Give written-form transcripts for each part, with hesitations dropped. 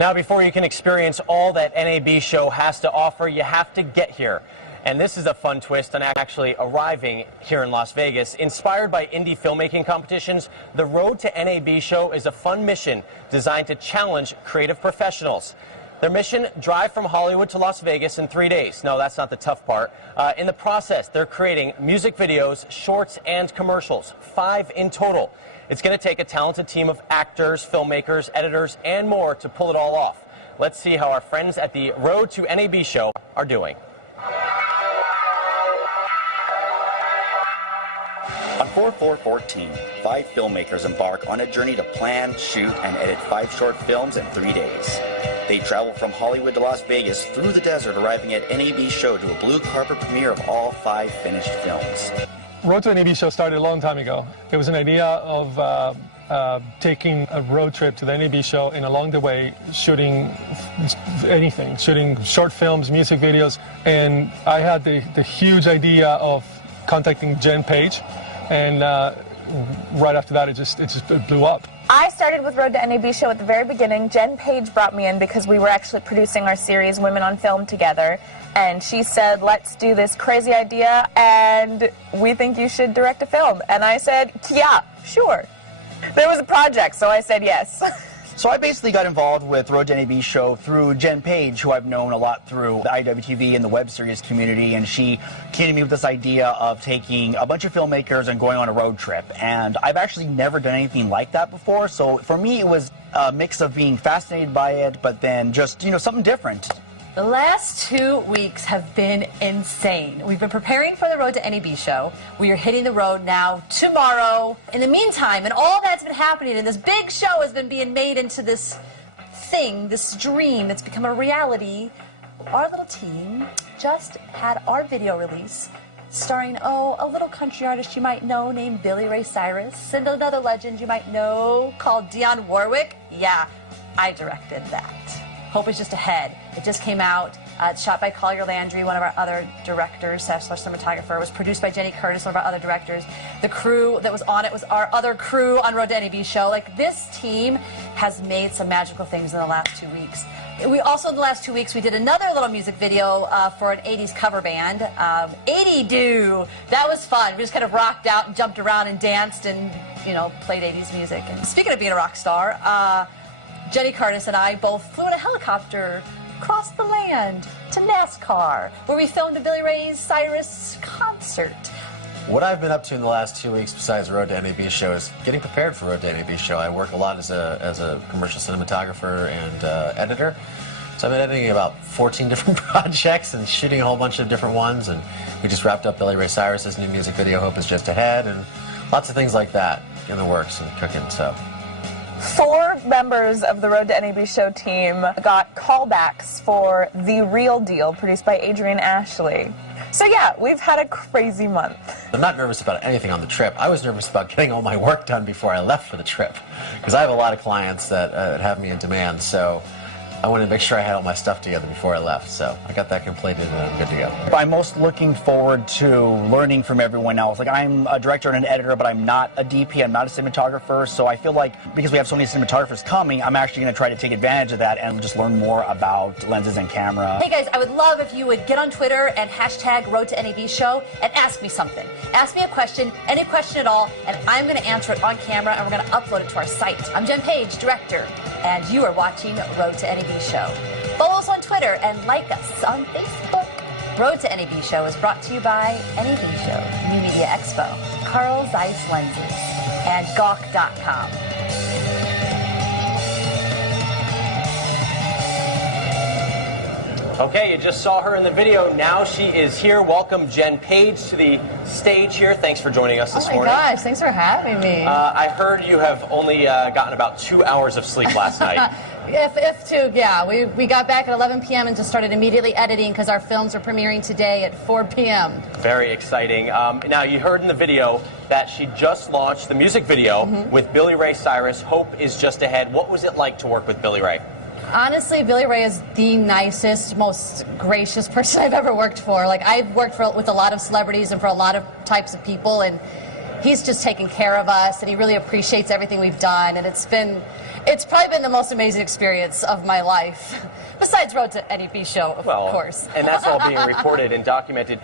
Now, before you can experience all that NAB show has to offer, you have to get here. And this is a fun twist on actually arriving here in Las Vegas. Inspired by indie filmmaking competitions, the Road to NAB show is a fun mission designed to challenge creative professionals. Their mission, drive from Hollywood to Las Vegas in 3 days. No, that's not the tough part. In the process, they're creating music videos, shorts, and commercials, 5 in total. It's going to take a talented team of actors, filmmakers, editors, and more to pull it all off. Let's see how our friends at the Road to NAB show are doing. On 4/4/14, 5 filmmakers embark on a journey to plan, shoot, and edit 5 short films in 3 days. They travel from Hollywood to Las Vegas through the desert, arriving at NAB show to a blue carpet premiere of all 5 finished films. Road to NAB show started a long time ago. It was an idea of taking a road trip to the NAB show, and along the way shooting anything, shooting short films, music videos. And I had the huge idea of contacting Jenn Page, and right after that it just blew up. I started with Road to NAB show at the very beginning. Jenn Page brought me in because we were actually producing our series Women on Film together, and she said, let's do this crazy idea and we think you should direct a film. And I said, yeah, sure. There was a project, so I said yes. So I basically got involved with Road to NAB show through Jenn Page, who I've known a lot through the IWTV and the web series community, and she came to me with this idea of taking a bunch of filmmakers and going on a road trip. And I've actually never done anything like that before, so for me it was a mix of being fascinated by it, but then just, something different. The last 2 weeks have been insane. We've been preparing for the Road to NAB show. We are hitting the road now tomorrow. In the meantime, and all that's been happening, and this big show has been being made into this thing, this dream that's become a reality, our little team just had our video release starring, a little country artist you might know named Billy Ray Cyrus, and another legend you might know called Dionne Warwick. Yeah, I directed that. Hope is just ahead. It just came out. It's shot by Collier Landry, one of our other directors, /cinematographer. It was produced by Jenny Curtis, one of our other directors. The crew that was on it was our other crew on Road to NAB show. Like, this team has made some magical things in the last 2 weeks. We also, in the last 2 weeks, we did another little music video for an 80s cover band, 80 Do. That was fun. We just kind of rocked out and jumped around and danced and, played 80s music. And speaking of being a rock star, Jenny Curtis and I both flew in a helicopter across the land to NASCAR, where we filmed a Billy Ray Cyrus concert. What I've been up to in the last 2 weeks besides Road to NAB show is getting prepared for Road to NAB show. I work a lot as a commercial cinematographer and editor. So I've been editing about 14 different projects and shooting a whole bunch of different ones. And we just wrapped up Billy Ray Cyrus's new music video, Hope Is Just Ahead, and lots of things like that in the works and cooking. So 4 members of the Road to NAB show team got callbacks for The Real Deal, produced by Adrian Ashley. So yeah, we've had a crazy month. I'm not nervous about anything on the trip. I was nervous about getting all my work done before I left for the trip, because I have a lot of clients that have me in demand, so I wanted to make sure I had all my stuff together before I left, so I got that completed and I'm good to go. I'm most looking forward to learning from everyone else. Like, I'm a director and an editor, but I'm not a DP, I'm not a cinematographer, so I feel like because we have so many cinematographers coming, I'm actually going to try to take advantage of that and just learn more about lenses and camera. Hey guys, I would love if you would get on Twitter and hashtag Road to NAB show and ask me something. Ask me a question, any question at all, and I'm going to answer it on camera and we're going to upload it to our site. I'm Jenn Page, director, and you are watching Road to NAB show. Follow us on Twitter and like us on Facebook. Road to NAB show is brought to you by NAB Show, New Media Expo, Carl Zeiss Lenses, and Gawk.com. Okay, you just saw her in the video. Now she is here. Welcome, Jenn Page, to the stage here. Thanks for joining us this morning. Oh my gosh, thanks for having me. I heard you have only gotten about 2 hours of sleep last night. If two, yeah. We got back at 11 p.m. and just started immediately editing because our films are premiering today at 4 p.m. Very exciting. Now, you heard in the video that she just launched the music video with Billy Ray Cyrus, Hope Is Just Ahead. What was it like to work with Billy Ray? Honestly, Billy Ray is the nicest, most gracious person I've ever worked for. Like, I've worked with a lot of celebrities and for a lot of types of people, and he's just taken care of us, and he really appreciates everything we've done, and it's been It's probably been the most amazing experience of my life, besides Road to NAB show, of course. And that's all being recorded and documented.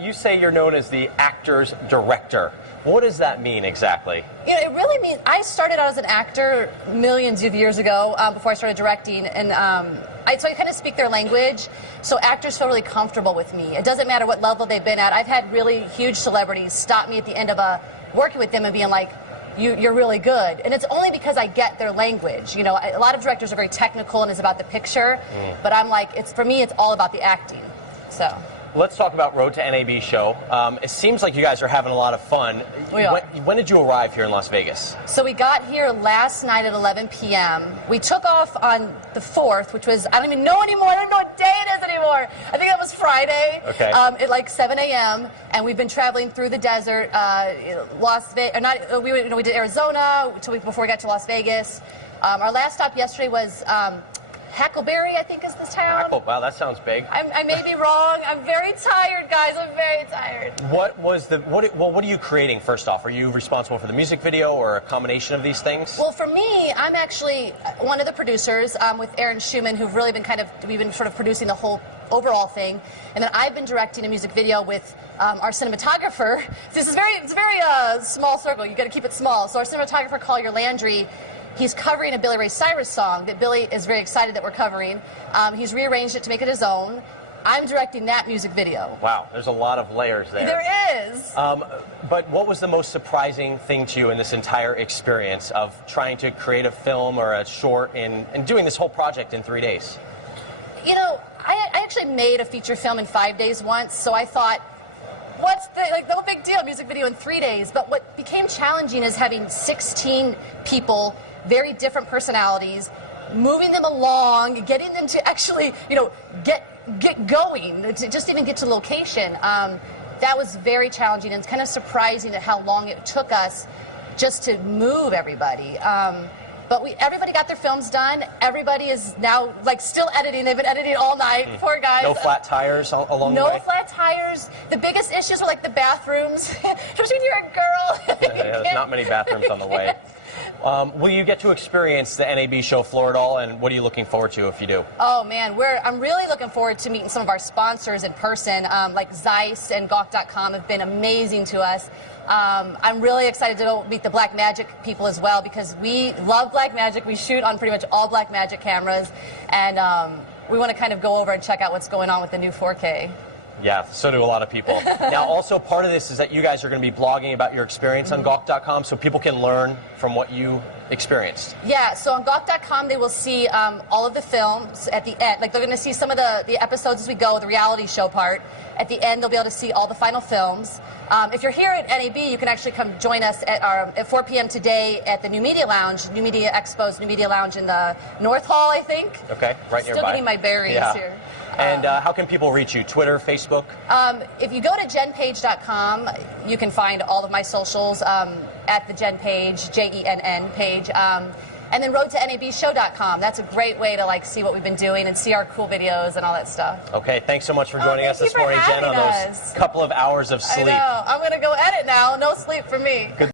You say you're known as the actor's director. What does that mean exactly? You know, it really means I started out as an actor millions of years ago before I started directing, and so I kind of speak their language, so actors feel really comfortable with me. It doesn't matter what level they've been at. I've had really huge celebrities stop me at the end of working with them and being like, you're really good. And it's only because I get their language. You know, a lot of directors are very technical and it's about the picture, but I'm like, for me, it's all about the acting. So. Let's talk about Road to NAB show. It seems like you guys are having a lot of fun. We are. When did you arrive here in Las Vegas? So we got here last night at 11 p.m. We took off on the 4th, which was, I don't even know anymore. I don't know what day it is anymore. I think it was Friday. Okay. At like 7 a.m. And we've been traveling through the desert, Las Vegas. We did Arizona before we got to Las Vegas. Our last stop yesterday was Hackleberry, I think is this town. Wow, that sounds big. I may be wrong. I'm very tired, guys. I'm very tired. What are you creating, first off? Are you responsible for the music video or a combination of these things? Well, for me, I'm actually one of the producers with Aaron Schumann, who've really been we've been sort of producing the whole overall thing. And then I've been directing a music video with our cinematographer. It's a very small circle. You got to keep it small. So our cinematographer, Collier Landry, he's covering a Billy Ray Cyrus song that Billy is very excited that we're covering. He's rearranged it to make it his own. I'm directing that music video. Wow, there's a lot of layers there. There is. But what was the most surprising thing to you in this entire experience of trying to create a film or a short and doing this whole project in 3 days? You know, I actually made a feature film in 5 days once, so I thought, no big deal, music video in 3 days. But what became challenging is having 16 people, very different personalities, moving them along, getting them to actually, get going, to just even get to location. That was very challenging, and it's kind of surprising at how long it took us just to move everybody. But everybody got their films done. Everybody is now still editing. They've been editing all night. Poor guys. No flat tires along the way? No flat tires. The biggest issues were the bathrooms, especially when you're a girl. There's not many bathrooms on the way. Will you get to experience the NAB show floor at all, and what are you looking forward to if you do? Oh, man, I'm really looking forward to meeting some of our sponsors in person, like Zeiss and Gawk.com have been amazing to us. I'm really excited to go meet the Blackmagic people as well, because we love Blackmagic. We shoot on pretty much all Blackmagic cameras, and we want to kind of go over and check out what's going on with the new 4K. Yeah, so do a lot of people. Now, also part of this is that you guys are going to be blogging about your experience on Gawk.com, so people can learn from what you experienced. Yeah, so on Gawk.com they will see all of the films at the end. They're going to see some of the episodes as we go, the reality show part. At the end, they'll be able to see all the final films. If you're here at NAB, you can actually come join us at 4 p.m. today at the New Media Lounge, New Media Expo's New Media Lounge in the North Hall, I think. Okay, right nearby. Still getting my bearings here. And how can people reach you? Twitter, Facebook? If you go to jennpage.com, you can find all of my socials at the Jenn page, Jenn page. And then roadtonabshow.com. That's a great way to see what we've been doing and see our cool videos and all that stuff. Okay, thanks so much for joining us this morning, Jenn, on those couple of hours of sleep. I know. I'm going to go edit now. No sleep for me. Good.